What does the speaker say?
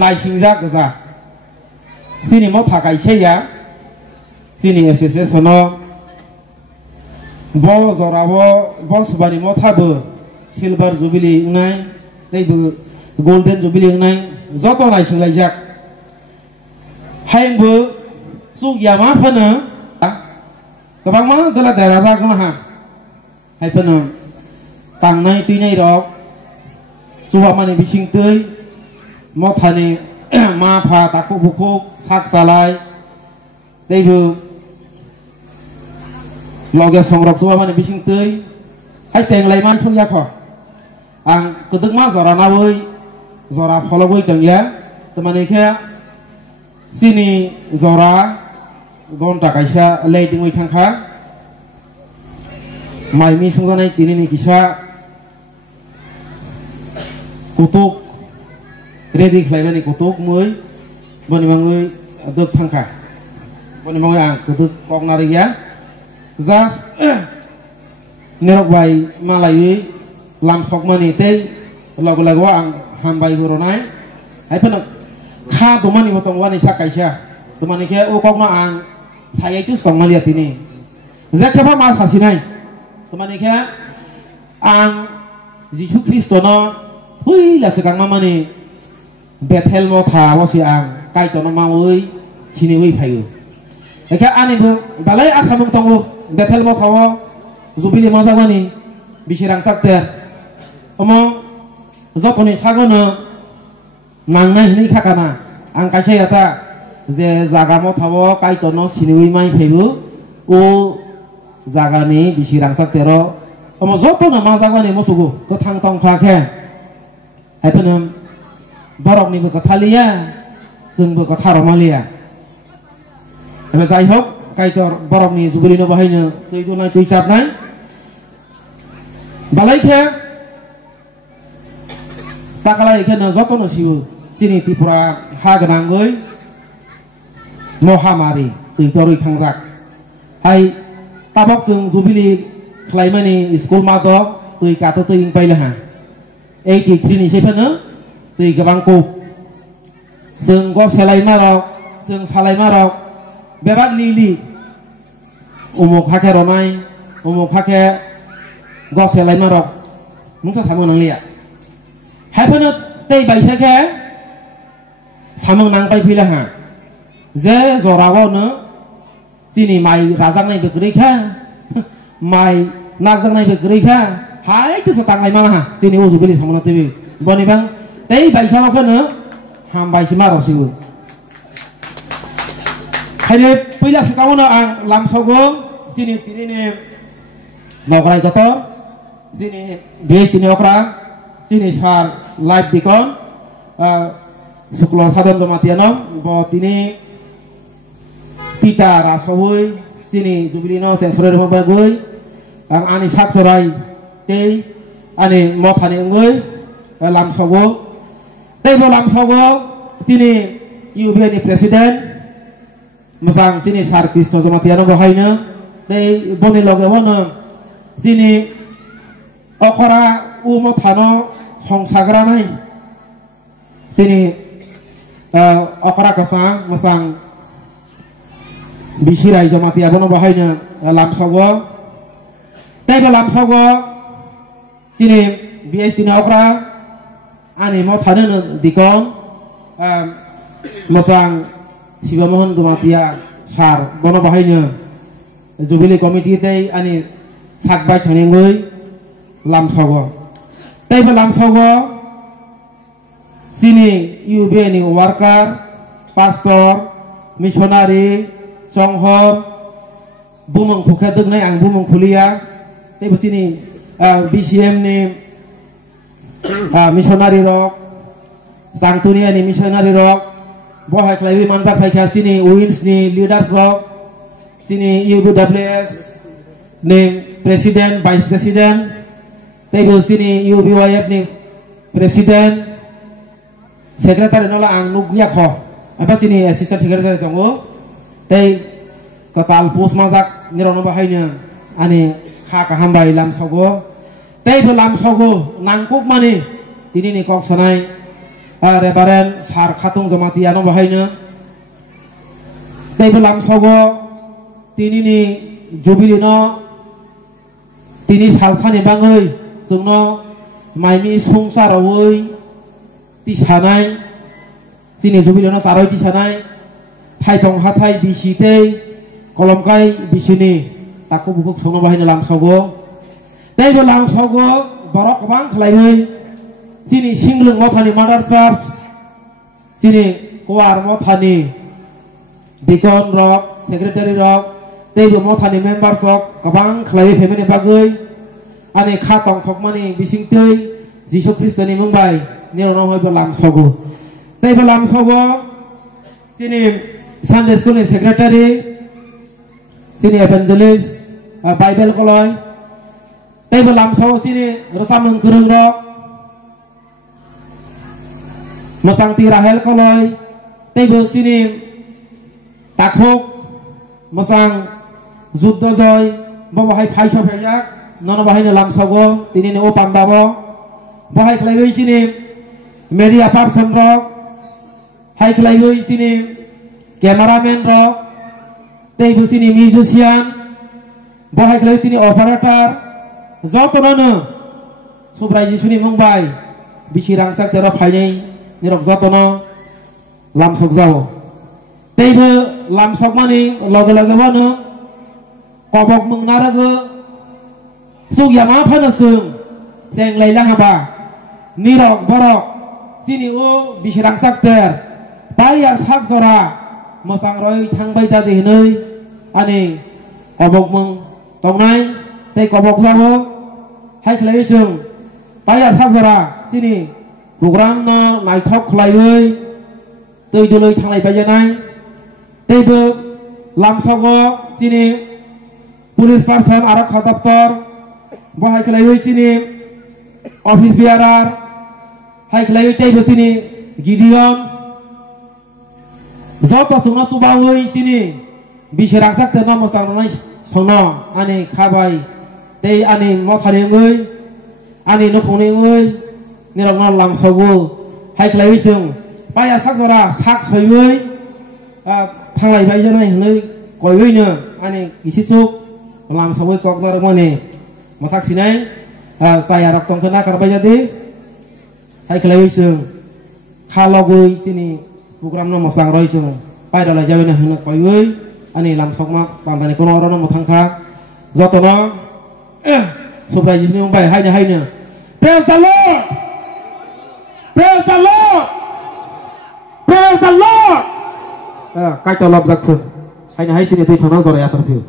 नायसिंजाक गोजा सिनि मो थाखायसेया सिनि एसोसिएशनाव ब जराबो ब सुबानि मो थाबो सिलभार जुबिली उनाय दैबो गोल्डन जुबिली उनाय जत नायसिंलायजाक हायबो सुगिया मा फानो गोबां मा दला दारा जागोन हा हायफोनो तांनाय तुयनाय रक सुवा माने बिसिं तै मथानि मा फा ताकु बुखु साक सालाय दैबो लगे संरक सुवा माने बिसिं तै हाय सेंलाय मा संजाख आं कदक मा जरा नावै जरा फलबै तंया तमाने के सिनि जरा घंटा कायसा लेदिंमै थांखा माइमी संजानाय तिनिनि किसा कुतुक रेडी खालायबानि कुतुक मै बनिबाङै दक थांखा बनिबाङै आं कुतुक कगनारि गया जास्ट नेरक बाय मालायै लामसक मानि तै लगो लगो आं हामबाय बरनाय हायफोनो खा दमानि बतंवानि साकायसा दमानि के ओ कगना आं सायैतु संमालिया तिनि जाखेबा मा सासिनाय दमानि के आं जिसु ख्रिस्टनो हुइला सिगां माने बेथेल म थावसि आं काइटनो मावै सिनिवै फायो एखे आनिबो दालाय आसामं तंगो बेथेल म थाव जुबिली मा जाबानि बिसिरां साक्ते अमो जतनि सागनो नांनाय हनै खाकाना आं कायसायाता जे जागा म थाव काइटनो सिनिवै माइ फायबो ओ जागानि बिसिरां साक्तेर अमो जतनो मा जाबानि मसुगो गोथां तंखाखे हायफोनो बरकनिबो कथालिया जोंबो कथा रमालिया एबे जाय हक काइटर बरकनि जुबिलिनो बाहायनो दै दुनाय दै चापनाय बालायखे ताकालाय खेनो जतनो सिउ सिनि त्रिपुरा हा गोनांगै महामारी दैतरै थांजाक हाय ताबक जों जुबिली खालायमानि स्कुल मादक दै कातो दै पाइलाहा 83 नि सेफोनो दै गोबांखौ जों ग सेलाय मारक जों सालाय मारक बेबाग लिलि उमुक हाखे रनाय उमुक हाखे ग सेलाय मारक मुंसा सामो नांलिया हायफोनो दै बायसाखे सामों नांबाय फैलाहा जे जरावनो सिनि माइ राजांनाय बेग्रैखा माइ नाजांनाय बेग्रैखा हाय तो तांनाय माहा सिनि उजुबिली सामना तेबे बनिबां दै बायसावखनो हामबायसि मारसिबो खायने फैला सकावनो आं लामसावगो सिनि तिनिने नगराय गत सिनि बेस तिनि अक्रा सिनि सार लाइफ बिकन शुक्ल साधन जमातियानो ब तिनि पिता रासवै सिनि जुबिलिनो सेंसरे रमबागै आं आनि साक्षराय तै आनि मथानि ngै लामसावगो तैबो लामसावगो सिनि इउबिएनि प्रेसिडेन्ट मोजां सिनि सार कृष्ण जमातियानो बहायनो तै बनि लगेवनो सिनि अखरा उ मथानो संसाग्रानाय सिनि अखरा कसा मोजां बिसिराय जमातियाबो बहायनो लामसावगो तैबो लामसावगो सिनि बिएसटि नि अखरा आनि म थानो दिकन मोजां शिवमोहन जमातिया सार बनो बहायनो जुबिली कमिटि तै आनि साकबाय थानिङै लामसावगो तैबो लामसावगो सिनि इउबिएनि वार्कार पास्टर मिशनारि चंहर बुमं फुखे दोगनाय आं बुमं खुलिया तैबो सिनि बीसीएम नि मिशनारि रक सांतुनिया नि मिशनारि रक बहाय खालायबि मानबा फायखा सिनि उइन्स नि लिडार्स रक सिनि यूडब्ल्यूएस नि प्रेसिडेंट वाइस प्रेसिडेंट तैबो सिनि यूबीवाईएफ नि प्रेसिडेंट सेक्रेटारि नला आं नुगिया ख एबा सिनि एसिस्टेंट सेक्रेटारि दंगो तै कपाल पोस्ट माजाक निरनो बाहायनो आनि खा काहामबाय लामसावगो तैबो लामसावगो नांकुक माने दिनैनि कक सनाय Reverend Sar Khatung Jamatiano bahayno tei belam sogo tini ni jubilino tini salsani bangai jongno maimi songsarawoi tisanai tini jubilino saroi tisanai thaitong hathai bisitei kolomkai bisini taku bukuk sono bahayno lam sogo tei belam sogo borok kabang khlaioi sini singlung mothani mother church sini kuar mothani deacon rok secretary rok teibo mothani members rok kabang khlai family bagui ani khatong thokmani bisingtei Jisu Kristo ni mungbai nirono hoibo lam sogo teibo lam sogo sini Sunday school ni secretary sini evangelist Bible koloi teibo lam sogo sini rosamung kurung rok Masang Tirahel koloi teibo sini takhok masang juddo joy bahai phaisho phejak nono bahai lam sogo tini ni o pandabo bahai khlaioi sini media person rok hai khlaioi sini cameraman rok teibo sini musician bahai khlaioi sini operator jotono sobrai Jisuni mungbai bisirang sak tero phainei nirok jotono lam sogjao teibo lam sokmani loge loge bono kobok mungnarago sugya ma phano sung seng leilang haba nirok borok sini o bisirang sakter paya sak jora mosang roi thangbai ta hinoi ani kobok mung tongnai tei kobok jao hai khlai sung paya sak jora sini program no naithok khlaioi tei doloi thanglai bajanai teibo lam sogo sini police person arakha daftar bahai khlaioi sini office bearer hai khlaioi teibo sini Gideon joto sungno subawoi sini bisirang sakte no mosang nai songno ani khabai tei ani mothani ngoi ani noponi ngoi nirok no lam sogo hai khlaioi sung paya sakjora sak soioi thanglai bai janai hnoi koioi no ani isisuk lam sogoi kok dor mone mathak sinai saya rok tong kena karbai jadi hai khlaioi sung khalogoi sini program no mosang roi sung pai dala jawe na hna koioi ani lam sokma pantani kono oro no mothangkha jotono sobrai Jisuni mungbai hai na praise the Lord praise the Lord praise the Lord kai to lob jak phun hai na hai sini tei thono jore atar phiu